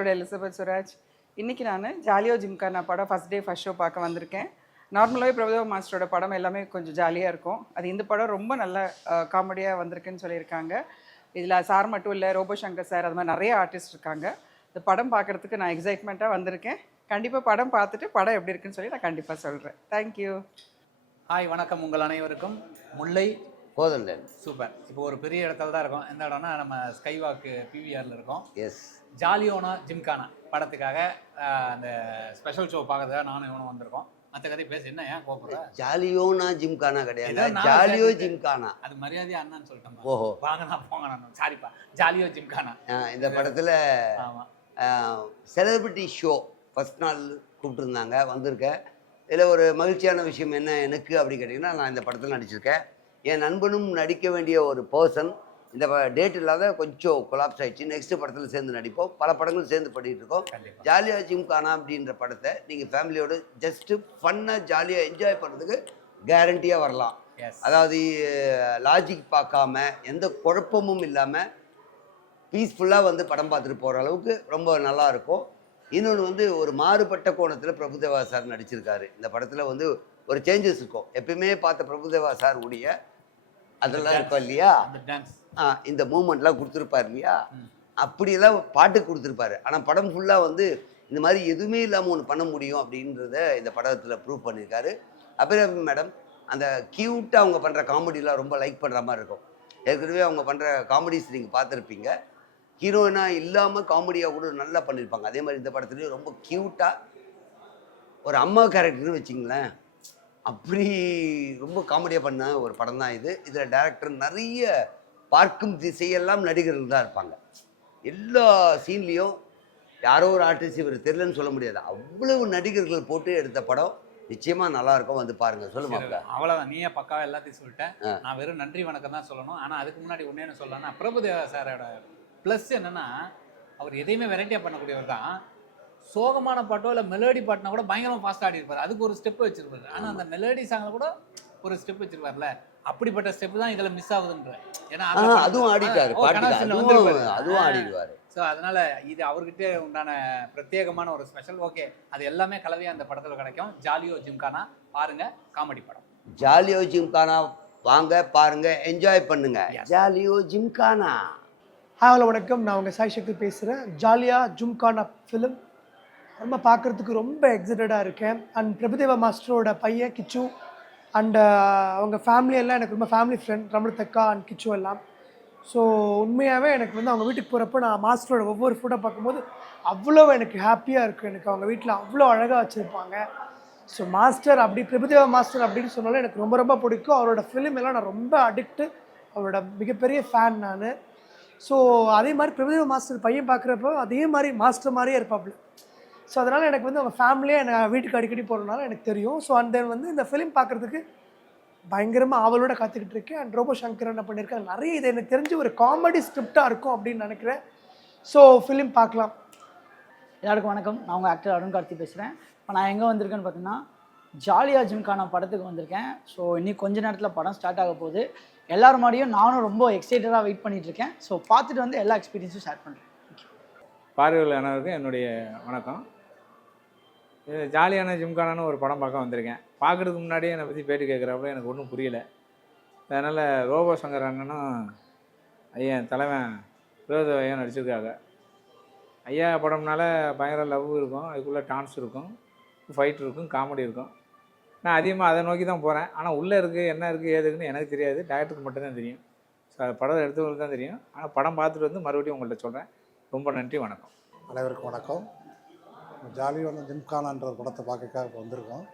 Hi உங்களோட Elizabeth Suraj. இன்றைக்கி நான் ஜாலியோ ஜிம்கானா படம் ஃபஸ்ட் டே ஃபஸ்ட் ஷோ பார்க்க வந்திருக்கேன். நார்மலாகவே பிரபுதேவ மாஸ்டரோட படம் எல்லாமே கொஞ்சம் ஜாலியாக இருக்கும். அது இந்த படம் ரொம்ப நல்ல காமெடியாக வந்திருக்குன்னு சொல்லியிருக்காங்க. இதில் சார் மட்டும் இல்லை ரோபோ சங்கர் சார் அது மாதிரி நிறைய ஆர்டிஸ்ட் இருக்காங்க. இந்த படம் பார்க்குறதுக்கு நான் எக்ஸைட்மெண்ட்டாக வந்திருக்கேன். கண்டிப்பாக படம் பார்த்துட்டு படம் எப்படி இருக்குன்னு சொல்லி நான் கண்டிப்பாக சொல்கிறேன் தேங்க்யூ ஹாய் வணக்கம் உங்கள் அனைவருக்கும். முல்லை கோதண்டன் சூப்பர். இப்போ ஒரு பெரிய இடத்துல தான் இருக்கோம். எந்த இடம்னா நம்ம ஸ்கைவாக்கு பிவிஆரில் இருக்கோம். எஸ் ஜாலியோனா ஜிம்கானா படத்துக்காக அந்த ஸ்பெஷல் ஷோ பார்க்கறதுக்காக நானும் இவனும் வந்திருக்கோம். மற்ற கதை பேச. என்ன ஏன் கோபுர ஜாலியோனா ஜிம்கானா கிடையாது. ஜாலியோ ஜிம்கானா. அது மரியாதையா அண்ணான்னு சொல்லிட்டேன் ஓஹோ. வாங்கண்ணா போங்கண்ணா சாரிப்பா. ஜாலியோ ஜிம்கானா. இந்த படத்தில் செலிபிரிட்டி ஷோ ஃபஸ்ட் நாள் கூப்பிட்டுருந்தாங்க வந்திருக்கேன். இதில் ஒரு மகிழ்ச்சியான விஷயம் என்ன எனக்கு அப்படி கேட்டிங்கன்னா நான் இந்த படத்தில் நடிச்சிருக்கேன். என் நண்பனும் நடிக்க வேண்டிய ஒரு பர்சன் இந்த டேட் இல்லாத கொஞ்சம் கொலாப்ஸ் ஆயிடுச்சு. நெக்ஸ்ட் படத்தில் சேர்ந்து நடிப்போம். பல படங்கள் சேர்ந்து பண்ணிட்டு இருக்கோம். கண்டிப்பா. ஜாலியா ஜிம்கானா அப்படின்ற படத்தை நீங்கள் ஃபேமிலியோட ஜஸ்ட்டு ஃபன்னாக ஜாலியாக என்ஜாய் பண்ணுறதுக்கு கேரண்டியாக வரலாம். அதாவது லாஜிக் பார்க்காம எந்த குழப்பமும் இல்லாமல் பீஸ்ஃபுல்லாக வந்து படம் பார்த்துட்டு போகிற அளவுக்கு ரொம்ப நல்லா இருக்கும். இன்னொன்று வந்து ஒரு மாறுபட்ட கோணத்தில் பிரபுதேவா சார் நடிச்சிருக்காரு. இந்த படத்தில் வந்து ஒரு சேஞ்சஸ் இருக்கும். எப்பயுமே பார்த்த பிரபுதேவா சார் உடைய அதெல்லாம் இருக்கும் இல்லையா இந்த மூமெண்ட்லாம் கொடுத்துருப்பார் இல்லையா. அப்படியெல்லாம் பாட்டு கொடுத்துருப்பாரு. ஆனால் படம் ஃபுல்லாக வந்து இந்த மாதிரி எதுவுமே இல்லாமல் ஒன்று பண்ண முடியும் அப்படின்றத இந்த படத்தில் ப்ரூவ் பண்ணியிருக்காரு. அபிராமி மேடம் அந்த க்யூட்டாக அவங்க பண்ணுற காமெடிலாம் ரொம்ப லைக் பண்ணுற மாதிரி இருக்கும். ஏற்கனவே அவங்க பண்ணுற காமெடிஸ் நீங்கள் பார்த்துருப்பீங்க. ஹீரோயினா இல்லாமல் காமெடியாக கூட நல்லா பண்ணியிருப்பாங்க அதே மாதிரி இந்த படத்துலேயும் ரொம்ப க்யூட்டாக ஒரு அம்மா கேரக்டர்னு வச்சிங்களேன். அப்படி ரொம்ப காமெடியாக பண்ண ஒரு படம் தான் இது. இதில் டேரக்டர் நிறைய பார்க்கும் திசையெல்லாம் நடிகர்கள் தான் இருப்பாங்க. எல்லா சீன்லேயும் யாரோ ஒரு ஆர்டிஸ்ட் இவர் தெரியலன்னு சொல்ல முடியாது. அவ்வளவு நடிகர்கள் போட்டு எடுத்த படம் நிச்சயமா நல்லா இருக்கும். வந்து பாருங்க. சொல்லுமாப்ல அவ்வளோதான் நீயே பக்காவா எல்லாத்தையும் சொல்லிட்டேன். நான் வெறும் நன்றி வணக்கம் தான் சொல்லணும். ஆனால் அதுக்கு முன்னாடி ஒன்று என்ன சொல்லலாம்னா பிரபுதேவா சாரோட ப்ளஸ் என்னன்னா அவர் எதையுமே வெரைட்டியாக பண்ணக்கூடியவர் தான். சோகமான பாட்டோ இல்லை மெலோடி பாட்டுனா கூட பயங்கரமாக ஃபாஸ்ட் ஆடி இருப்பார் அதுக்கு ஒரு ஸ்டெப் வச்சிருப்பாரு. ஆனால் அந்த மெலோடி சாங்கில் கூட ஒரு ஸ்டெப் வச்சிருப்பார்ல. அப்படிப்பட்ட ஸ்டெப் தான் இதில் மிஸ் ஆகுதுன்ற. ஏன்னா அதுவும் ஆடிட்டாரு. அதுவும் அதுவும் ஆடிடுவாரு. ஸோ அதனால இது அவர்கிட்ட உண்டான பிரத்யேகமான ஒரு ஸ்பெஷல் ஓகே அது எல்லாமே கலவையாக அந்த படத்தில் கிடைக்கும். ஜாலியோ ஜிம்கானா பாருங்க காமெடி படம். ஜாலியோ ஜிம்கானா வாங்க பாருங்க என்ஜாய் பண்ணுங்க. ஜாலியோ ஜிம்கானா. ஹலோ வணக்கம். நான் உங்கள் சாய் சக்தி பேசுகிறேன் ஜாலியாக ஜும்கானா ஃபிலிம் ரொம்ப பார்க்குறதுக்கு ரொம்ப எக்ஸைட்டடாக இருக்கேன். அண்ட் பிரபுதேவா மாஸ்டரோட பையன் கிச்சு அண்ட் uh, அவங்க ஃபேமிலி எல்லாம் எனக்கு ரொம்ப ஃபேமிலி ஃப்ரெண்ட் ரமணத்தக்கா அண்ட் கிச்சு எல்லாம். ஸோ உண்மையாகவே எனக்கு வந்து அவங்க வீட்டுக்கு போகிறப்ப நான் மாஸ்டரோட ஒவ்வொரு ஃபோட்டோ பார்க்கும்போது அவ்வளோ எனக்கு ஹாப்பியாக இருக்குது எனக்கு அவங்க வீட்டில் அவ்வளோ அழகாக வச்சுருப்பாங்க. ஸோ மாஸ்டர் அப்படி பிரபுதேவா மாஸ்டர் அப்படின்னு சொன்னாலும் எனக்கு ரொம்ப ரொம்ப பிடிக்கும். அவரோட ஃபிலிம் எல்லாம் நான் ரொம்ப அடிக்ட்டு அவரோட மிகப்பெரிய ஃபேன் நான். ஸோ அதே மாதிரி பிரபுதேவ மாஸ்டர் பையன் பார்க்குறப்போ அதே மாதிரி மாஸ்டர் மாதிரியே இருப்பாப்புல. ஸோ அதனால் எனக்கு வந்து அவங்க ஃபேமிலியே எனக்கு வீட்டுக்கு அடிக்கடி போகிறதுனால எனக்கு தெரியும். ஸோ அண்ட் தென் வந்து இந்த ஃபிலிம் பார்க்குறதுக்கு பயங்கரமாக ஆவலோட காத்துக்கிட்டு இருக்கேன். அண்ட் ரோபோ சங்கர் என்ன பண்ணியிருக்காங்க நிறைய இது எனக்கு தெரிஞ்சு ஒரு காமெடி ஸ்கிரிப்டாக இருக்கும் அப்படின்னு நினைக்கிறேன். ஸோ ஃபிலிம் பார்க்கலாம். எல்லாருக்கும் வணக்கம். நான் உங்கள் ஆக்டர் அருண் கார்த்தி பேசுகிறேன் இப்போ நான் எங்கே வந்திருக்கேன்னு பார்த்தீங்கன்னா ஜாலியா ஜிம்கான படத்துக்கு வந்திருக்கேன். ஸோ இன்னும் கொஞ்ச நேரத்தில் படம் ஸ்டார்ட் ஆக போகுது. எல்லாரும் மாதிரியும் நானும் ரொம்ப எக்ஸைட்டடாக வெயிட் பண்ணிட்டு இருக்கேன். ஸோ பார்த்துட்டு வந்து எல்லா எக்ஸ்பீரியன்ஸும் ஷேர் பண்ணுறேன் பார்வையாளர் அனைவருக்கும் என்னுடைய வணக்கம். இது ஜாலியான ஜிம்கானான்னு ஒரு படம் பார்க்க வந்திருக்கேன். பார்க்குறதுக்கு முன்னாடியே என்னை பற்றி பேட்டி கேட்குறப்ப எனக்கு ஒன்றும் புரியல. அதனால் ரோபோ சங்கர் அண்ணனும் ஐயன் தலைவன் விரோத ஐயா நடிச்சிருக்காங்க. ஐயா படம்னால பயங்கர லவ் இருக்கும். அதுக்குள்ளே டான்ஸ் இருக்கும். ஃபைட் இருக்கும். காமெடி இருக்கும். நான் அதிகமாக அதை நோக்கி தான் போகிறேன் ஆனால் உள்ளே இருக்குது என்ன இருக்குது ஏதுக்குன்னு எனக்கு தெரியாது. டேரக்டருக்கு மட்டும்தான் தெரியும். ஸோ அது படம் எடுத்தவங்களுக்கு தான் தெரியும். ஆனால் படம் பார்த்துட்டு வந்து மறுபடியும் உங்கள்கிட்ட சொல்கிறேன் ரொம்ப நன்றி வணக்கம். அனைவருக்கும் வணக்கம். ஜாலியாக வந்து ஜிம்கானான்ற ஒரு படத்தை பார்க்கக்காக இப்போ வந்திருக்கோம்.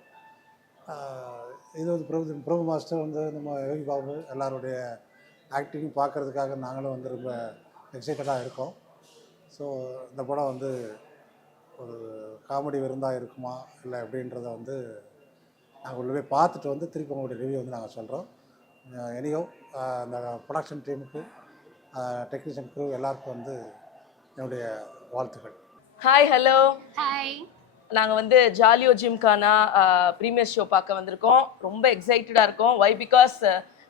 இது வந்து பிரபு பிரபு மாஸ்டர் வந்து நம்ம யோகி பாபு எல்லாருடைய ஆக்டிங்கும் பார்க்கறதுக்காக நாங்களும் வந்து ரொம்ப எக்ஸைட்டடாக இருக்கோம். ஸோ இந்த படம் வந்து ஒரு காமெடி விருந்தாக இருக்குமா? இல்லை அப்படின்றத வந்து நாங்கள் உள்ளே போய் பார்த்துட்டு வந்து திருப்பி உங்களுடைய ரிவ்யூ வந்து நாங்கள் சொல்கிறோம் எனியோ அந்த ப்ரொடக்ஷன் டீமுக்கு டெக்னீஷியன் க்ரூ எல்லாருக்கும் வந்து என்னுடைய வாழ்த்துக்கள். ஹாய் ஹலோ ஹாய் நாங்கள் வந்து ஜாலியோ ஜிம்கானா ப்ரீமியர் ஷோ பார்க்க வந்திருக்கோம். ரொம்ப எக்ஸைட்டடாக இருக்கோம். வை பிகாஸ்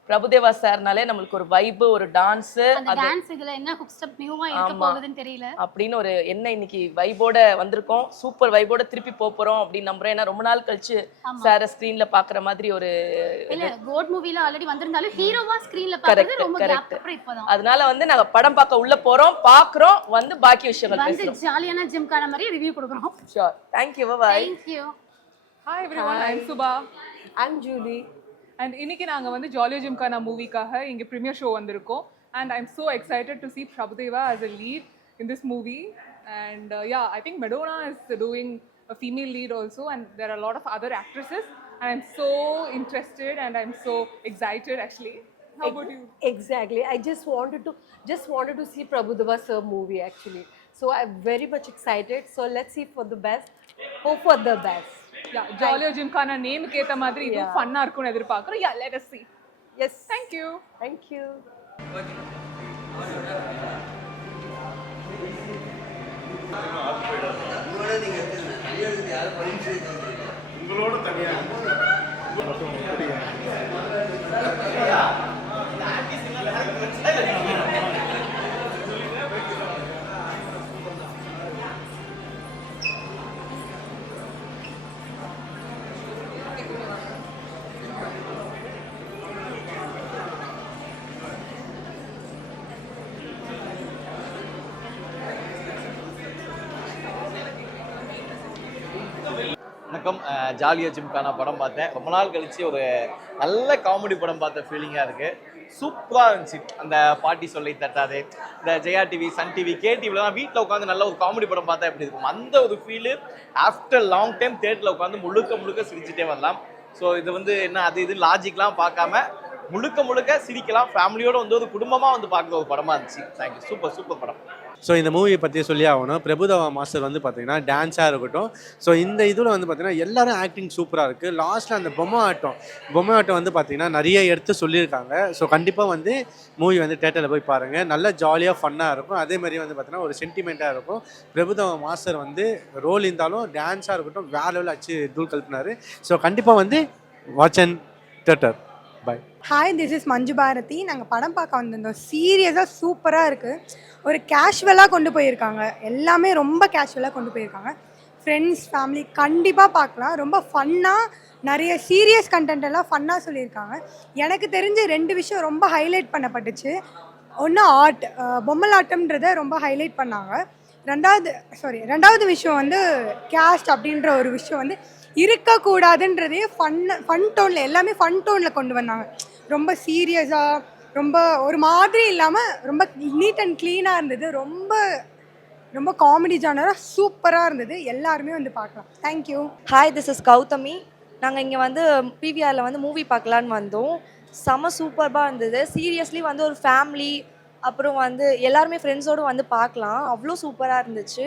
பிரபுதேவா சார்னாலே நம்மளுக்கு ஒரு வைப்பு ஒரு டான்ஸ் அந்த டான்ஸ் இதுல என்ன ஹுக் ஸ்டெப் நியூவா இருக்க. போகுதுன்னு தெரியல. அப்படின்னு ஒரு என்ன இன்னைக்கு வைபோட வந்திருக்கோம். சூப்பர் வைபோட திருப்பி போப் போறோம் அப்படின்னு நம்புறேன். ஏன்னா ரொம்ப நாள் கழிச்சு சார ஸ்கிரீன்ல பாக்குற மாதிரி ஒரு இல்ல கோட் மூவில ஆல்ரெடி வந்திருந்தாலும் ஹீரோவா ஸ்கிரீன்ல பாக்குறது ரொம்ப correct. கேப் அப்புறம் இப்பதான். அதனால வந்து நாங்க படம் பார்க்க உள்ள போறோம் பாக்குறோம் வந்து பாக்கி விஷயங்கள் வந்து ஜாலியான ஜிம்கான மாதிரி ரிவ்யூ கொடுக்குறோம். Sure thank you bye thank you hi everyone I'm Subha I'm Julie and இன்னைக்கு நாங்கள் வந்து ஜாலியோ ஜிம்கானா மூவிக்காக இங்கே ப்ரீமியர் ஷோ வந்திருக்கோம் and I'm so excited to see Prabhudeva as a lead in this movie and yeah I think Madonna is doing a female lead also and there are a lot of other actresses and I'm so interested and I'm so excited actually. How about you? Exactly. I just wanted to just wanted to see Prabhudeva sir movie actually. So I'm very much excited. So let's see for the best. Hope for the best. Jolly o Gymkhana நேமுக்கு ஏற்ற மாதிரி இது. ஃபன்னாக இருக்கும்னு எதிர்பார்க்குறோம் yeah let us see. Yes. Thank you. Thank you. வணக்கம். ஜாலியா gymkhana படம் பார்த்தேன். ரொம்ப நாள் கழிச்சு ஒரு நல்ல காமெடி படம் பார்த்த ஃபீலிங்காக இருக்கு. சூப்பராக இருந்துச்சு. அந்த பாட்டி சொல்லை தட்டாதே. இந்த Jaya TV Sun TV K டிவிலாம் வீட்டில் உட்காந்து நல்ல ஒரு காமெடி படம் பார்த்தா எப்படி இருக்கும்? அந்த ஒரு ஃபீலு ஆஃப்டர் லாங் டைம் தேட்டரில் உட்காந்து முழுக்க முழுக்க சிரிச்சுட்டே வரலாம். ஸோ இது வந்து என்ன அது இது லாஜிக்லாம் பார்க்காம முழுக்க முழுக்க சிரிக்கலாம். ஃபேமிலியோடு வந்து ஒரு குடும்பமாக வந்து பார்க்குற ஒரு படமாக இருந்துச்சு. தேங்க்யூ சூப்பர் சூப்பர் படம். ஸோ இந்த மூவியை பற்றி சொல்லி ஆகணும். பிரபுதவா மாஸ்டர் வந்து பார்த்தீங்கன்னா டான்ஸாக இருக்கட்டும். ஸோ இந்த இதில் வந்து பார்த்தீங்கன்னா எல்லாரும் ஆக்டிங் சூப்பராக இருக்குது லாஸ்ட்டில் அந்த பொம்மை ஆட்டம். பொம்மை ஆட்டம் வந்து பார்த்தீங்கன்னா நிறைய எடுத்து சொல்லியிருக்காங்க. ஸோ கண்டிப்பாக வந்து மூவி வந்து தேட்டரில் போய் பாருங்கள் நல்ல ஜாலியாக ஃபன்னாக இருக்கும். அதே மாதிரி வந்து பார்த்தீங்கன்னா ஒரு சென்டிமெண்ட்டாக இருக்கும். பிரபுதவா மாஸ்டர் வந்து ரோல் இருந்தாலும் டான்ஸாக இருக்கட்டும் வேற லெவலில் அச்சு தூள் கல்பினார் ஸோ கண்டிப்பாக வந்து watch and theatre bye hi this is Manju Bharathi நாங்கள் படம் பார்க்க வந்திருந்தோம். சீரியஸாக சூப்பராக இருக்குது ஒரு கேஷுவலாக கொண்டு போயிருக்காங்க. எல்லாமே ரொம்ப கேஷுவலாக கொண்டு போயிருக்காங்க. ஃப்ரெண்ட்ஸ் ஃபேமிலி கண்டிப்பாக பார்க்கலாம். ரொம்ப ஃபன்னாக நிறைய சீரியஸ் கண்டென்ட் எல்லாம் ஃபன்னாக சொல்லியிருக்காங்க. எனக்கு தெரிஞ்ச ரெண்டு விஷயம் ரொம்ப ஹைலைட் பண்ணப்பட்டுச்சு. ஒன்று ஆர்ட் பொம்மலாட்டம்ன்றதை ரொம்ப ஹைலைட் பண்ணாங்க. ரெண்டாவது சாரி ரெண்டாவது விஷயம் வந்து கேஸ்ட் அப்படின்ற ஒரு விஷயம் வந்து இருக்கக்கூடாதுன்றதே ஃபன் ஃபன் டோனில் எல்லாமே ஃபன் டோனில் கொண்டு வந்தாங்க. ரொம்ப சீரியஸாக ரொம்ப ஒரு மாதிரி இல்லாமல் ரொம்ப நீட் அண்ட் க்ளீனாக இருந்தது. ரொம்ப ரொம்ப காமெடி ஜானராக சூப்பராக இருந்தது. எல்லாருமே வந்து பார்க்கலாம். Thank you hi this is Gautami. நாங்கள் இங்கே வந்து பிவிஆரில் வந்து மூவி பார்க்கலான்னு வந்தோம். செம சூப்பராக இருந்தது. சீரியஸ்லி வந்து ஒரு ஃபேமிலி அப்புறம் வந்து எல்லாருமே ஃப்ரெண்ட்ஸோடு வந்து பார்க்கலாம். அவ்வளோ சூப்பராக இருந்துச்சு.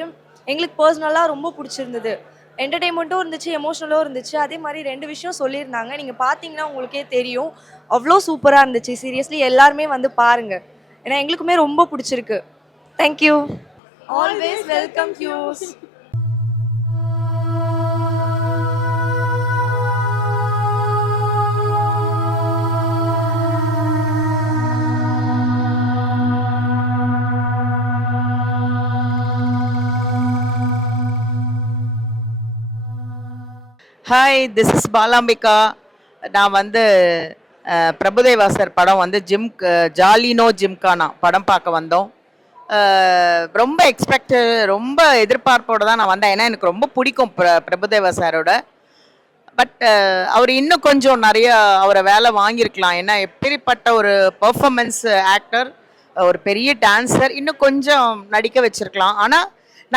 எங்களுக்கு பர்சனலாக ரொம்ப பிடிச்சிருந்தது. என்டர்டெயின்மெண்ட்டும் இருந்துச்சு எமோஷனலும் இருந்துச்சு. அதே மாதிரி ரெண்டு விஷயம் சொல்லியிருந்தாங்க. நீங்கள் பார்த்தீங்கன்னா உங்களுக்கே தெரியும். அவ்வளோ சூப்பராக இருந்துச்சு. சீரியஸ்லி எல்லாருமே வந்து பாருங்கள் ஏன்னா எங்களுக்குமே ரொம்ப பிடிச்சிருக்கு. Thank you always welcome use hi this is Balambika நான் வந்து பிரபுதேவாசர் பிரபுதேவா சார் படம் வந்து ஜிம் ஜாலினோ ஜிம்கானா படம் பார்க்க வந்தோம். ரொம்ப எக்ஸ்பெக்ட் ரொம்ப எதிர்பார்ப்போடு தான் நான் வந்தேன். ஏன்னா எனக்கு ரொம்ப பிடிக்கும் பிர பிரபுதேவா சாரோட பட் அவர் இன்னும் கொஞ்சம் நிறைய அவரை வேலை வாங்கியிருக்கலாம். ஏன்னா எப்படிப்பட்ட ஒரு பெர்ஃபார்மன்ஸ் ஆக்டர் ஒரு பெரிய டான்சர் இன்னும் கொஞ்சம் நடிக்க வச்சிருக்கலாம். ஆனால்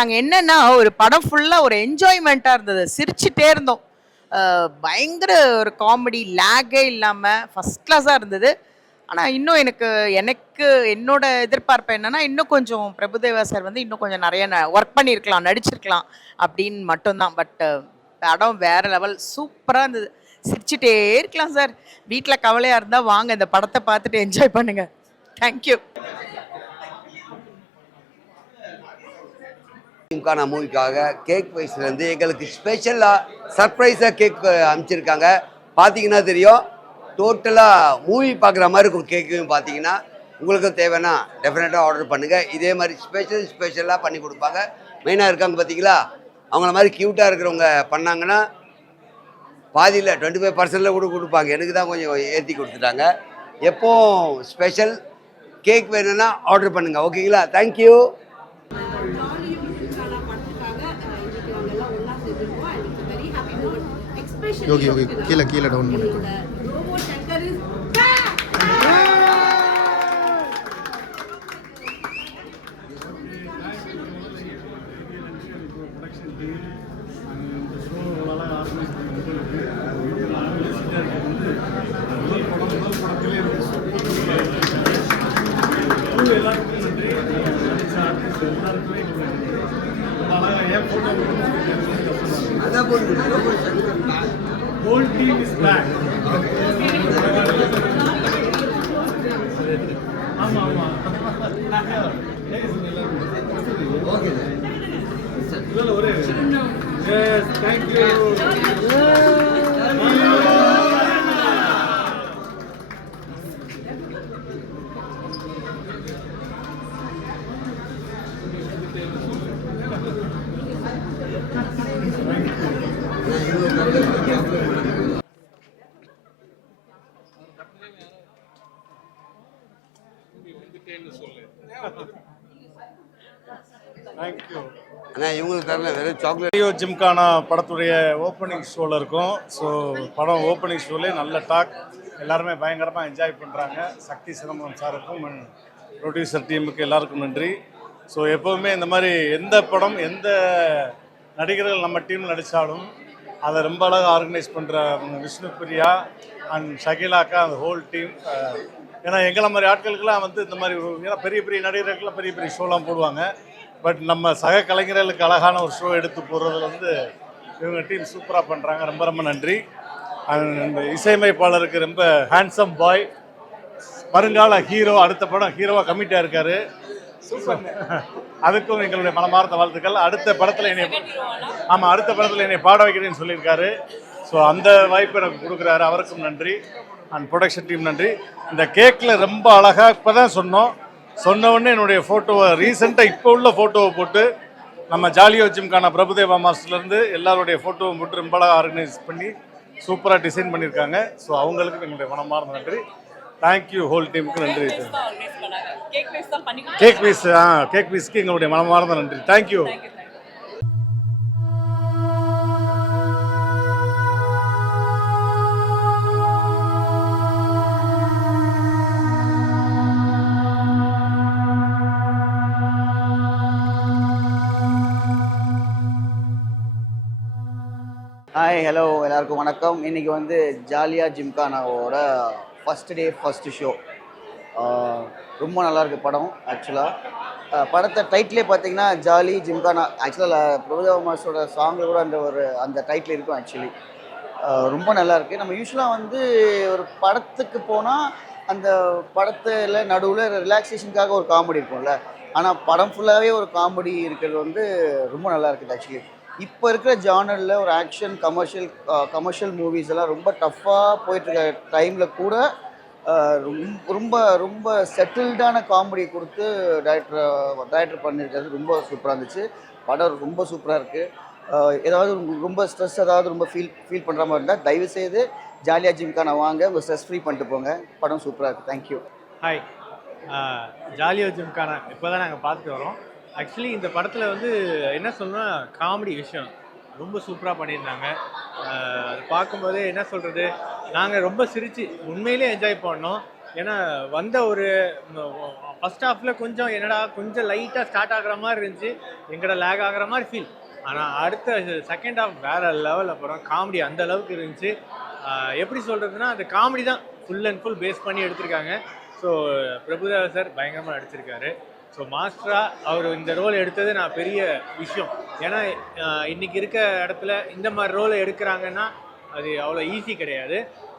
நாங்கள் என்னென்னா ஒரு படம் ஃபுல்லாக ஒரு என்ஜாய்மெண்ட்டாக இருந்தது. சிரிச்சுட்டே இருந்தோம். பயங்கர ஒரு காமெடி லேக்கே இல்லாமல் ஃபஸ்ட் கிளாஸாக இருந்தது. ஆனால் இன்னும் எனக்கு எனக்கு என்னோட எதிர்பார்ப்பு என்னன்னா இன்னும் கொஞ்சம் பிரபுதேவா சார் வந்து இன்னும் கொஞ்சம் நிறைய ஒர்க் பண்ணியிருக்கலாம் நடிச்சிருக்கலாம் அப்படின்னு மட்டும்தான். பட் படம் வேறு லெவல் சூப்பராக இருந்தது. சிரிச்சுட்டே இருக்கலாம் சார் வீட்டில் கவலையாக இருந்தால் வாங்க இந்த படத்தை பார்த்துட்டு என்ஜாய் பண்ணுங்கள் தேங்க்யூ ஜிம்கானா மூவிக்காக கேக் வைஸ்லேருந்து எங்களுக்கு ஸ்பெஷலாக சர்ப்ரைஸாக கேக் அனுப்பிச்சிருக்காங்க. பார்த்தீங்கன்னா தெரியும் டோட்டலாக மூவி பார்க்குற மாதிரி இருக்கும் கேக்கையும் பார்த்தீங்கன்னா உங்களுக்கும் தேவைன்னா டெஃபினட்டாக ஆர்டர் பண்ணுங்கள் இதே மாதிரி ஸ்பெஷல் ஸ்பெஷலாக பண்ணி கொடுப்பாங்க. மெயினாக இருக்காங்க பார்த்தீங்களா அவங்கள மாதிரி க்யூட்டாக இருக்கிறவங்க பண்ணாங்கன்னா பாதியில் டுவெண்ட்டி ஃபைவ் பர்சன்டில் கூட கொடுப்பாங்க. எனக்கு தான் கொஞ்சம் ஏற்றி கொடுத்துட்டாங்க. எப்போ ஸ்பெஷல் கேக் வேணும்னா ஆர்டர் பண்ணுங்கள் ஓகேங்களா தேங்க்யூ யோகி யோகி கீழே கீழே டவுன் பண்ணிக்கோ ஹோல் டீம் அண்ணா இவங்களுக்கு தரல வெறும் சாக்லேட் லியோ ஜிம்கானா படத்துடைய ஓப்பனிங் ஷோவில் இருக்கும். ஸோ படம் ஓப்பனிங் ஷோலே நல்ல டாக் எல்லாருமே பயங்கரமாக என்ஜாய் பண்ணுறாங்க சக்தி சிதம்பரம் சாருக்கும் ப்ரொடியூசர் டீமுக்கு எல்லாருக்கும் நன்றி. ஸோ எப்போவுமே இந்த மாதிரி எந்த படம் எந்த நடிகர்கள் நம்ம டீமில் நடித்தாலும் அதை ரொம்ப அழகாக ஆர்கனைஸ் பண்ணுற விஷ்ணு பிரியா அண்ட் ஷகிலாக்கா அந்த ஹோல் டீம் ஏன்னா எங்களை மாதிரி ஆட்களுக்கெல்லாம் வந்து இந்த மாதிரி ஏன்னா பெரிய பெரிய நடிகர்களுக்கெல்லாம் பெரிய பெரிய ஷோலாம் போடுவாங்க. பட் நம்ம சக கலைஞர்களுக்கு அழகான ஒரு ஷோ எடுத்து போடுறதுல வந்து இவங்க டீம் சூப்பராக பண்ணுறாங்க ரொம்ப ரொம்ப நன்றி. இந்த இசையமைப்பாளருக்கு ரொம்ப ஹேண்ட்ஸம் பாய் வருங்கால ஹீரோ அடுத்த படம் ஹீரோவாக கமிட்டாக இருக்காரு சூப்பர் அதுக்கும் எங்களுடைய மனமார்ந்த வாழ்த்துக்கள். அடுத்த படத்தில் என்னை ஆமாம் அடுத்த படத்தில் என்னை பாட வைக்கிறேன்னு சொல்லியிருக்காரு. ஸோ அந்த வாய்ப்பு எனக்கு கொடுக்குறாரு. அவருக்கும் நன்றி. அண்ட் ப்ரொடக்ஷன் டீம் நன்றி. இந்த கேக்கில் ரொம்ப அழகாக இப்போ தான் சொன்னோம். சொன்ன உடனே என்னுடைய ஃபோட்டோவை ரீசெண்டாக இப்போ உள்ள ஃபோட்டோவை போட்டு நம்ம ஜாலியோ ஜிம்கான பிரபுதேவா மாஸ்டர்லேருந்து எல்லாருடைய ஃபோட்டோவை போட்டு ரொம்ப அழகாக ஆர்கனைஸ் பண்ணி சூப்பராக டிசைன் பண்ணியிருக்காங்க ஸோ அவங்களுக்கு எங்களுடைய மனமார்ந்த நன்றி. தேங்க்யூ ஹோல் டீமுக்கு நன்றி. கேக் பீஸ் ஆ கேக் பீஸ்க்கு எங்களுடைய மனமார்ந்த நன்றி. தேங்க்யூ ஹாய் ஹலோ எல்லாருக்கும் வணக்கம். இன்றைக்கி வந்து ஜாலியாக ஜிம்கானாவோட ஃபஸ்ட் டே ஃபஸ்ட்டு ஷோ ரொம்ப நல்லாயிருக்கு படம் ஆக்சுவலாக படத்தை டைட்டிலே பார்த்தீங்கன்னா ஜாலி ஜிம்கானா ஆக்சுவலாக பிரபுதேவ மாஸ்டரோட சாங்கில் கூட அந்த ஒரு அந்த டைட்டில் இருக்கும் ஆக்சுவலி ரொம்ப நல்லாயிருக்கு நம்ம யூஸ்வலாக வந்து ஒரு படத்துக்கு போனால் அந்த படத்தில் நடுவில் ரிலாக்ஸேஷனுக்காக ஒரு காமெடி இருக்கும்ல. ஆனால் படம் ஃபுல்லாகவே ஒரு காமெடி இருக்கிறது வந்து ரொம்ப நல்லா இருக்குது ஆக்சுவலி இப்போ இருக்கிற ஜானரில் ஒரு ஆக்ஷன் கமர்ஷியல் கமர்ஷியல் மூவிஸ் எல்லாம் ரொம்ப டஃப்பாக போயிட்டுருக்க டைமில் கூட ரொம்ப ரொம்ப ரொம்ப செட்டில்டான காமெடி கொடுத்து டைரக்டர் டைரக்டர் பண்ணியிருக்கிறது ரொம்ப சூப்பராக இருந்துச்சு. படம் ரொம்ப சூப்பராக இருக்குது ஏதாவது ரொம்ப ஸ்ட்ரெஸ் ஏதாவது ரொம்ப ஃபீல் ஃபீல் பண்ணுற மாதிரி இருந்தால் தயவுசெய்து ஜாலியாக ஜிம்கான வாங்க உங்கள் ஸ்ட்ரெஸ் ஃப்ரீ பண்ணிட்டு போங்க. படம் சூப்பராக இருக்குது தேங்க்யூ ஹாய் ஜாலியாக ஜிம்கான இப்போ தான் நாங்கள் பார்த்துட்டு வரோம். ஆக்சுவலி இந்த படத்தில் வந்து என்ன சொல்லணும்னா காமெடி விஷயம். ரொம்ப சூப்பராக பண்ணியிருந்தாங்க. அது பார்க்கும்போதே என்ன சொல்கிறது நாங்கள் ரொம்ப சிரித்து உண்மையிலே என்ஜாய் பண்ணோம். ஏன்னா வந்த ஒரு ஃபஸ்ட் ஹாஃபில் கொஞ்சம் என்னடா கொஞ்சம் லைட்டாக ஸ்டார்ட் ஆகுற மாதிரி இருந்துச்சு. எங்கட லேக் ஆகிற மாதிரி ஃபீல் ஆனால் அடுத்த செகண்ட் ஹாஃப் வேறு லெவலில் அப்புறம் காமெடி அந்த அளவுக்கு இருந்துச்சு. எப்படி சொல்கிறதுனா அந்த காமெடி தான் ஃபுல் அண்ட் ஃபுல் பேஸ் பண்ணி எடுத்திருக்காங்க. ஸோ பிரபுதேவா சார் பயங்கரமாக நடிச்சிருக்காரு. ஸோ மாஸ்டராக அவர் இந்த ரோல் எடுத்தது நான் பெரிய விஷயம். ஏன்னா இன்றைக்கி இன்னைக்கு இருக்க இடத்துல இந்த மாதிரி ரோலை எடுக்கிறாங்கன்னா அது அவ்வளோ ஈஸி கிடையாது.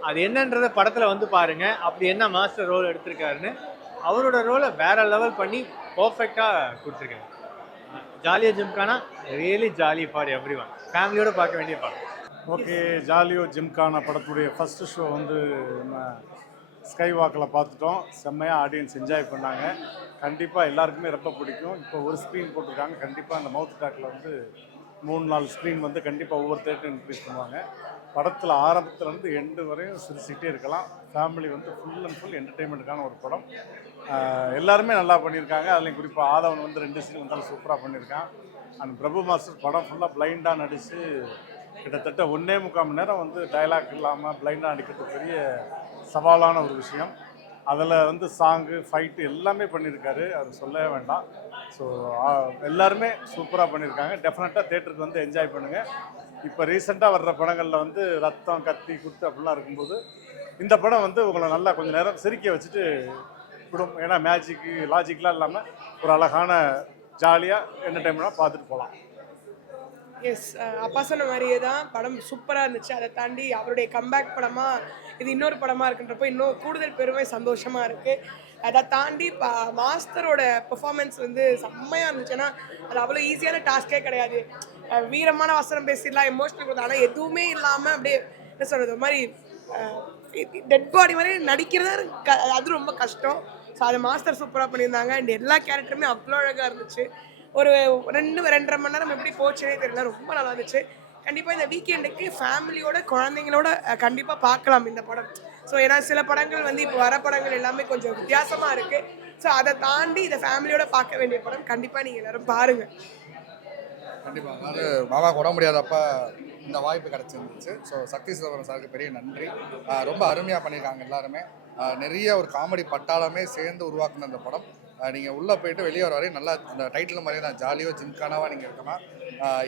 அது என்னன்றத படத்தில் வந்து பாருங்கள் அப்படி என்ன மாஸ்டர் ரோல் எடுத்திருக்காருன்னு அவரோட ரோலை வேற லெவல் பண்ணி பர்ஃபெக்டாக கொடுத்துருக்காரு. ஜாலியாக Gymkhana really jolly for everyone ஃபேமிலியோடு பார்க்க வேண்டிய படம். ஓகே ஜாலியோ ஜிம்கானா படத்துடைய ஃபஸ்ட்டு ஷோ வந்து நம்ம ஸ்கை வாக்கில் பார்த்துட்டோம். செம்மையாக ஆடியன்ஸ் என்ஜாய் பண்ணாங்க. கண்டிப்பாக எல்லாருக்குமே ரொம்ப பிடிக்கும். இப்போ ஒரு ஸ்க்ரீன் போட்டிருக்காங்க. கண்டிப்பாக அந்த மவுத் டாக்கில் வந்து மூணு நாலு ஸ்க்ரீன் வந்து கண்டிப்பாக ஒவ்வொரு தேட்டரும் இன்க்ரீஸ் பண்ணுவாங்க. படத்தில் ஆரம்பத்துலேருந்து எண்டு வரையும் சிரிச்சுக்கிட்டே இருக்கலாம். ஃபேமிலி வந்து ஃபுல் அண்ட் ஃபுல் என்டர்டெயின்மெண்ட்டுக்கான ஒரு படம். எல்லாருமே நல்லா பண்ணியிருக்காங்க. அதுலேயும் குறிப்பாக ஆதவன் வந்து ரெண்டு சீன் வந்தாலும் சூப்பராக பண்ணியிருக்கான். அண்ட் பிரபு மாஸ்டர் படம் ஃபுல்லாக பிளைண்டாக நடித்து கிட்டத்தட்ட ஒன்றே முக்கால் மணி நேரம் வந்து டயலாக் இல்லாமல் பிளைண்டாக நடிக்கிறது பெரிய சவாலான ஒரு விஷயம். அதில் வந்து சாங்கு ஃபைட்டு எல்லாமே பண்ணியிருக்காரு அது சொல்லவே வேண்டாம். ஸோ எல்லாருமே சூப்பராக பண்ணியிருக்காங்க டெஃபினட்டாக தேட்டருக்கு வந்து என்ஜாய் பண்ணுங்கள் இப்போ ரீசெண்டாக வர்ற படங்களில் வந்து ரத்தம் கத்தி குத்து அப்படிலாம் இருக்கும்போது இந்த படம் வந்து உங்களை நல்லா கொஞ்சம் நேரம் சிரிக்க வச்சுட்டு விடும். ஏன்னா மேஜிக்கு லாஜிக்லாம் இல்லாமல் ஒரு அழகான ஜாலியாக என்டர்டைன்மெண்ட்டாக பார்த்துட்டு போகலாம். எஸ் அப்பா சொன்ன மாதிரியே தான் படம் சூப்பராக இருந்துச்சு. அதை தாண்டி அவருடைய கம்பேக் படமாக இது இன்னொரு படமாக இருக்குன்றப்போ இன்னும் கூடுதல் பெருமை சந்தோஷமாக இருக்குது அதை தாண்டி பா மாஸ்டரோட பெர்ஃபார்மன்ஸ் வந்து செம்மையாக இருந்துச்சு. ஏன்னா அது அவ்வளோ ஈஸியான டாஸ்கே கிடையாது. வீரமான வசனம் பேசிடலாம் எமோஷனல் கொடுத்தா ஆனால் எதுவுமே இல்லாமல் அப்படியே என்ன சொல்கிறது ஒரு மாதிரி டெட் பாடி மாதிரி நடிக்கிறது க அது ரொம்ப கஷ்டம். ஸோ அதை மாஸ்டர் சூப்பராக பண்ணியிருந்தாங்க. அண்ட் எல்லா கேரக்டருமே அவ்வளோ அழகாக இருந்துச்சு. ஒரு ரெண்டு ரெண்டரை மணி நேரம் எப்படி போச்சுனே தெரியல. ரொம்ப நல்லா இருந்துச்சு. கண்டிப்பாக இந்த வீக்கெண்டுக்கு ஃபேமிலியோட குழந்தைங்களோட கண்டிப்பாக பார்க்கலாம் இந்த படம். ஸோ ஏன்னா சில படங்கள் வந்து இப்போ வர படங்கள் எல்லாமே கொஞ்சம் வித்தியாசமாக இருக்குது ஸோ அதை தாண்டி இதை ஃபேமிலியோட பார்க்க வேண்டிய படம் கண்டிப்பாக நீங்கள் எல்லாரும் பாருங்கள் கண்டிப்பாக அதாவது மாமாவுக்கு உடம்பு முடியாதப்ப இந்த வாய்ப்பு கிடச்சிருந்துச்சு. ஸோ சக்தி சிதம்பரம் சாருக்கு பெரிய நன்றி. ரொம்ப அருமையாக பண்ணியிருக்காங்க எல்லாருமே. நிறைய ஒரு காமெடி பட்டாளமே சேர்ந்து உருவாக்குன அந்த படம். நீங்கள் உள்ளே போயிட்டு வெளியே வர வரையும் நல்லா அந்த டைட்டில் மாதிரியே தான் ஜாலியோ ஜிம்கானாவாக நீங்கள் இருக்கலாம்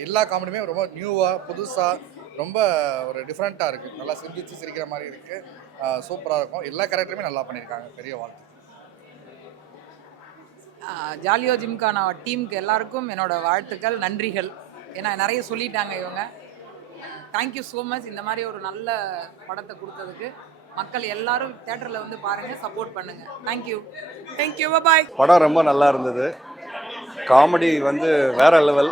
எல்லா காமெடியுமே ரொம்ப நியூவாக புதுசாக ரொம்ப ஒரு டிஃப்ரெண்ட்டாக இருக்குது நல்லா சிந்திச்சு சிரிக்கிற மாதிரி இருக்குது சூப்பராக இருக்கும். எல்லா கேரக்டருமே நல்லா பண்ணியிருக்காங்க பெரிய வாழ்த்து. ஜாலியோ ஜிம்கானா டீமுக்கு எல்லாருக்கும் என்னோடய வாழ்த்துக்கள் நன்றிகள். ஏன்னா நிறைய சொல்லிட்டாங்க இவங்க. தேங்க்யூ ஸோ மச் இந்த மாதிரி ஒரு நல்ல படத்தை கொடுத்ததுக்கு. மக்கள் எல்லாரும் தேட்டரில் வந்து பாருங்கள் சப்போர்ட் பண்ணுங்கள் தேங்க்யூ தேங்க்யூ பாய் படம் ரொம்ப நல்லா இருந்தது. காமெடி வந்து வேற லெவல்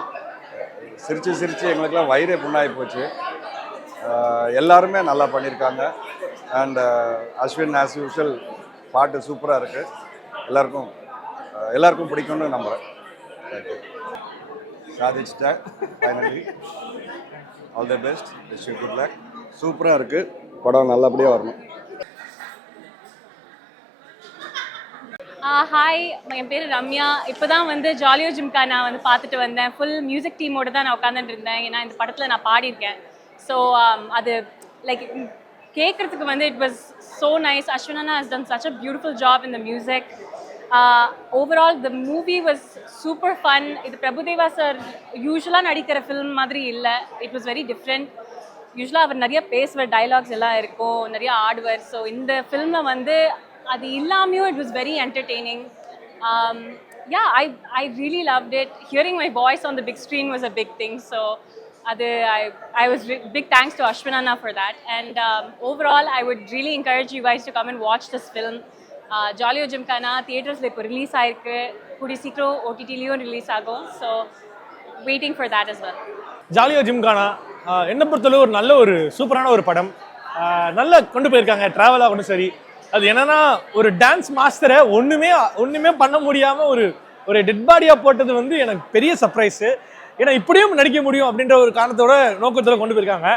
சிரிச்சு சிரிச்சு எங்களுக்கெல்லாம் வயிறே புண்ணாகி போச்சு. எல்லாருமே நல்லா பண்ணியிருக்காங்க அண்ட் அஸ்வின் ஆஸ் யூஷுவல் பாட்டு சூப்பராக இருக்குது எல்லாருக்கும் எல்லாருக்கும் பிடிக்கும்னு நம்புகிறேன் thank you சாதிச்சிட்டேன் finally all the best wish good luck சூப்பராக இருக்குது படம் நல்லபடியாக வரணும். ஹாய் என் பேர் ரம்யா. இப்போ தான் வந்து ஜாலியோ ஜிம்கா நான் வந்து பார்த்துட்டு வந்தேன். ஃபுல் மியூசிக் டீமோடு தான் நான் உட்காந்துட்டு இருந்தேன். ஏன்னா இந்த படத்தில் நான் பாடியிருக்கேன். ஸோ um, அது லைக் கேட்குறதுக்கு வந்து it was so nice Ashwina has done such a beautiful job in the music overall the movie was super fun இது பிரபுதேவா சார் யூஸ்வலாக நடிக்கிற ஃபிலிம் மாதிரி இல்லை. இட் வாஸ் வெரி டிஃப்ரெண்ட் யூஸ்வலாக அவர் நிறைய பேசுவார் டைலாக்ஸ் எல்லாம் இருக்கும் நிறைய ஆடுவார். ஸோ இந்த ஃபில்மில் வந்து அது இல்லாமையும் it was very entertaining yeah I I really loved it hearing my voice on the big screen was a big thing so அது I I was big thanks to Ashwin Anna for that and overall I would really encourage you guys to come and watch this film jolly o Gymkhana தியேட்டர்ஸில் இப்போ release ஆயிருக்கு. கூடிய சீக்கிரம் ஓடிடிலையும் release ஆகும். So waiting for that as well. Jolly o Gymkhana என்னை பொறுத்தளவு ஒரு நல்ல ஒரு சூப்பரான ஒரு படம். நல்லா கொண்டு போயிருக்காங்க ட்ராவலாக கொண்டு சரி. அது என்னன்னா ஒரு டான்ஸ் மாஸ்டரை ஒன்றுமே ஒன்றுமே பண்ண முடியாமல் ஒரு ஒரு டெட் பாடியாக போட்டது வந்து எனக்கு பெரிய சர்ப்ரைஸு ஏன்னா இப்படியும் நடிக்க முடியும் அப்படின்ற ஒரு காரணத்தோட நோக்கத்தில் கொண்டு போயிருக்காங்க.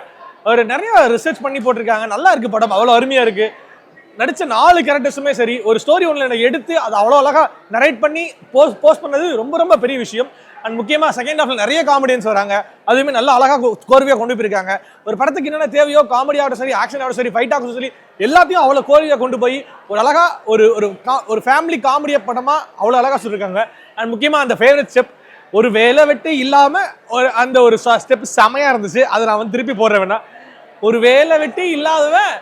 அவர் நிறைய ரிசர்ச் பண்ணி போட்டிருக்காங்க. நல்லா இருக்குது படம் அவ்வளோ அருமையாக இருக்குது நடித்த நாலு கேரக்டர்ஸுமே சரி ஒரு ஸ்டோரி ஒன்றில் எனக்கு எடுத்து அதை அவ்வளோ அழகாக நரேட் பண்ணி போஸ்ட் போஸ்ட் பண்ணது ரொம்ப ரொம்ப பெரிய விஷயம். அண்ட் முக்கியமாக செகண்ட் ஹாஃபில் நிறைய காமெடியன்ஸ் வராங்க. அதுவுமே நல்லா அழகாக கோர்வையாக கொண்டு போயிருக்காங்க. ஒரு படத்துக்கு என்னென்ன தேவையோ காமெடி ஆகட்டும் சரி ஆக்ஷன் ஆகட்டும் சரி ஃபைட் ஆகட்டும் சரி எல்லாத்தையும் அவ்வளோ கோர்வையாக கொண்டு போய் ஒரு அழகாக ஒரு ஒரு கா ஒரு ஃபேமிலி காமெடியை படமாக அவ்வளோ அழகாக சொல்லியிருக்காங்க அண்ட் முக்கியமாக அந்த ஃபேவரட் ஸ்டெப் ஒரு வேலை வெட்டு இல்லாமல் ஒரு அந்த ஒரு ஸ்டெப் செமையாக இருந்துச்சு. அதை நான் வந்து திருப்பி போடுறேன் வேணா. ஒரு வேலை வெட்டி இல்லாதவன்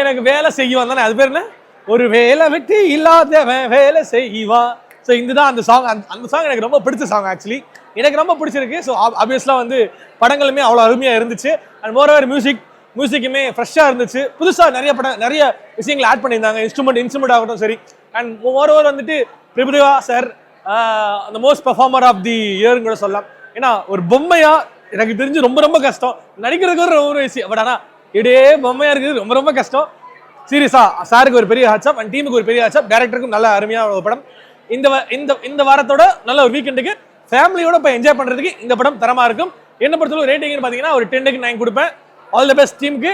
எனக்கு வேலை செய்வான் தானே? அது பேர் என்ன? ஒரு வேலை வெட்டி இல்லாதவன் வேலை செய்வான். ஸோ இதுதான் அந்த சாங் அந்த அந்த சாங் எனக்கு ரொம்ப பிடிச்ச சாங் ஆக்சுவலி எனக்கு ரொம்ப பிடிச்சிருக்கு. ஸோ ஆப்வியஸ்லாம் வந்து படங்களுமே அவ்வளோ அருமையாக இருந்துச்சு. அண்ட் மோரோவர் மியூசிக் மியூசிக்குமே ஃப்ரெஷ்ஷாக இருந்துச்சு. புதுசாக நிறைய படம் நிறைய விஷயங்கள் ஆட் பண்ணியிருந்தாங்க. இன்ஸ்ட்ருமெண்ட் இன்ஸ்ட்ருமெண்ட் ஆகட்டும் சரி. அண்ட் மோரோவர் வந்துட்டு பிரபுதேவா சார் அந்த மோஸ்ட் பர்ஃபார்மர் ஆஃப் தி இயர்னு கூட சொல்லலாம். ஏன்னா ஒரு பொம்மையாக எனக்கு தெரிஞ்சு ரொம்ப ரொம்ப கஷ்டம். நடிக்கிறதுக்கு ஒரு ரொம்ப விஷயம். பட் ஆனால் இடையே பொம்மையாக இருக்குது ரொம்ப ரொம்ப கஷ்டம். சீரியஸாக சாருக்கு ஒரு பெரிய ஹாட்ஸ்அப் அண்ட் டீமுக்கு ஒரு பெரிய ஹாட்ஸ்அப் டேரக்டருக்கும் நல்ல அருமையான ஒரு படம். இந்த வ- இந்த இந்த வாரத்தோட நல்ல ஒரு வீக்கெண்டுக்கு ஃபேமிலியோட போய் என்ஜாய் பண்ணுறதுக்கு இந்த படம் தரமாக இருக்கும். என்ன பொறுத்தளவு ரேட்டிங்னு பார்த்தீங்கன்னா ஒரு டென்னுக்கு நைன் கொடுப்பேன். ஆல் தி பெஸ்ட் டீமுக்கு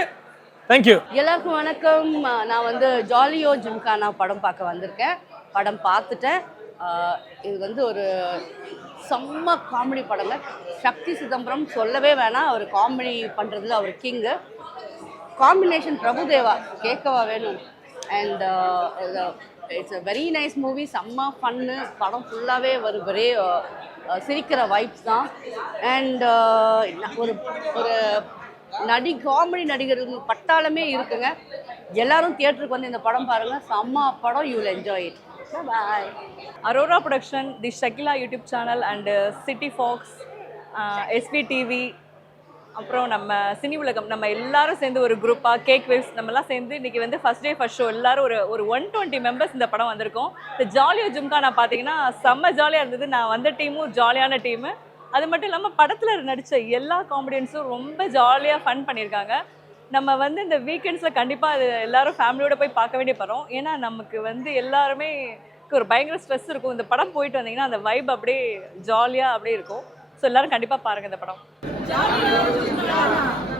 தேங்க்யூ எல்லாருக்கும் வணக்கம். நான் வந்து ஜாலியோ ஜிம்கானா படம் பார்க்க வந்திருக்கேன். படம் பார்த்துட்டேன். இது வந்து ஒரு செம்ம காமெடி படங்க. சக்தி சிதம்பரம் சொல்லவே வேணாம். அவர் காமெடி பண்ணுறதுல அவர் கிங்கு காம்பினேஷன் பிரபுதேவா கேட்கவா வேணும். And it's a very nice movie செம்ம ஃபன்னு படம் ஃபுல்லாகவே ஒரு ஒரே சிரிக்கிற வைப்ஸ் தான். அண்ட் ஒரு ஒரு நடி காமெடி நடிகர்கள் பட்டாளமே இருக்குங்க. எல்லாரும் தியேட்டருக்கு வந்து இந்த படம் பாருங்கள் செம்ம படம் you will enjoy it bye Aurora production the Shakeela YouTube channel and city fox SP TV அப்புறம் நம்ம சினி உலகம் நம்ம எல்லாரும் சேர்ந்து ஒரு குரூப்பாக கேக் வேவ்ஸ் நம்மலாம் சேர்ந்து இன்றைக்கி வந்து ஃபர்ஸ்ட் டே ஃபர்ஸ்ட் ஷோ எல்லாரும் ஒரு ஒரு ஒன் டுவெண்ட்டி மெம்பர்ஸ் இந்த படம் வந்திருக்கோம். இந்த ஜாலியோ ஜும்கா நான் பார்த்தீங்கன்னா செம்ம ஜாலியாக இருந்தது. நான் வந்த டீமும் ஜாலியான டீமு அது மட்டும் இல்லாமல் படத்தில் நடித்த எல்லா காமெடியன்ஸும் ரொம்ப ஜாலியாக ஃபன் பண்ணியிருக்காங்க. நம்ம வந்து இந்த வீக்கெண்ட்ஸில் கண்டிப்பாக அது எல்லாரும் ஃபேமிலியோட போய் பார்க்க வேண்டிய படம். ஏன்னா நமக்கு வந்து எல்லாருமே ஒரு பயங்கர ஸ்ட்ரெஸ் இருக்கும். இந்த படம் போயிட்டு வந்தீங்கன்னா அந்த வைப் அப்படியே ஜாலியாக அப்படியே இருக்கும். ஸோ எல்லாரும் கண்டிப்பாக பாருங்கள் இந்த படம். 家里人就是家长。